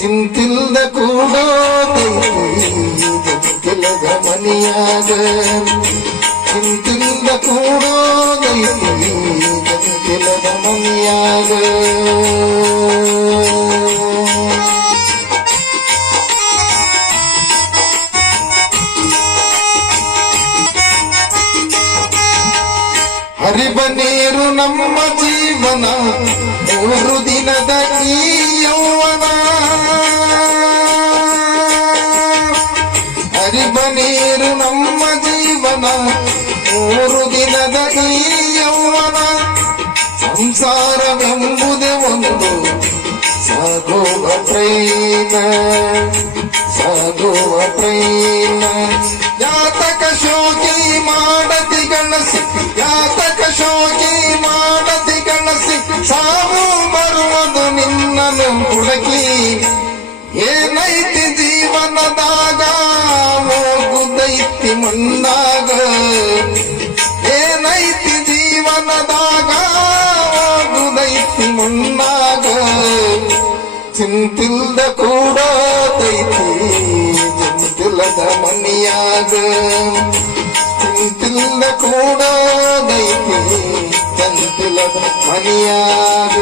ಚಿಂತಿಲ್ದ ಕೂಡೋದೈತಿ ಜಂತಿಲದ ಮನಿಯಾಗ ಚಿಂತಿಲ್ದ ಕೂಡೋದೈತಿ ಜಂತಿಲದ ಮನಿಯಾಗ ಹರಿವ ನೀರು ನಮ್ಮ ಜೀವನ 3 ದಿನದ ಈ ಯೌವನ ಹರಿವ ನೀರು ನಮ್ಮ ಜೀವನ 3 ದಿನದ ಈ ಯೌವನ ಸಂಸಾರವೆಂಬುದೇ ಒಂದು ಸಾಗುವ ಟ್ರೈನ ಸಾಗುವ ಟ್ರೈನ ಜಾತಕ ಶೋಕಿ ಮಾಡದಿ ಗಳಸಿ ಜಾತಕ ಶೋಕಿ ಮಾಡದಿ ಗಳಸಿ ಸಾವು ಬರುವುದು ನಿನ್ನನ್ನು ಹುಡುಕಿ ಏನೈತಿ ಜೀವನದಾಗ ಹೋಗುದೈತಿ ಮಣ್ಣಾಗ ಏನೈತಿ ಜೀವನದಾಗ ಹೋಗುದೈತಿ ಮಣ್ಣಾಗ ಚಿಂತಿಲ್ದ ಕೂಡೋದೈತಿ ಜಂತಿಲದ ಮನಿಯಾಗ ಚಿಂತಿಲ್ದ ಕೂಡೋದೈತಿ ಜಂತಿಲದ ಮನಿಯಾಗ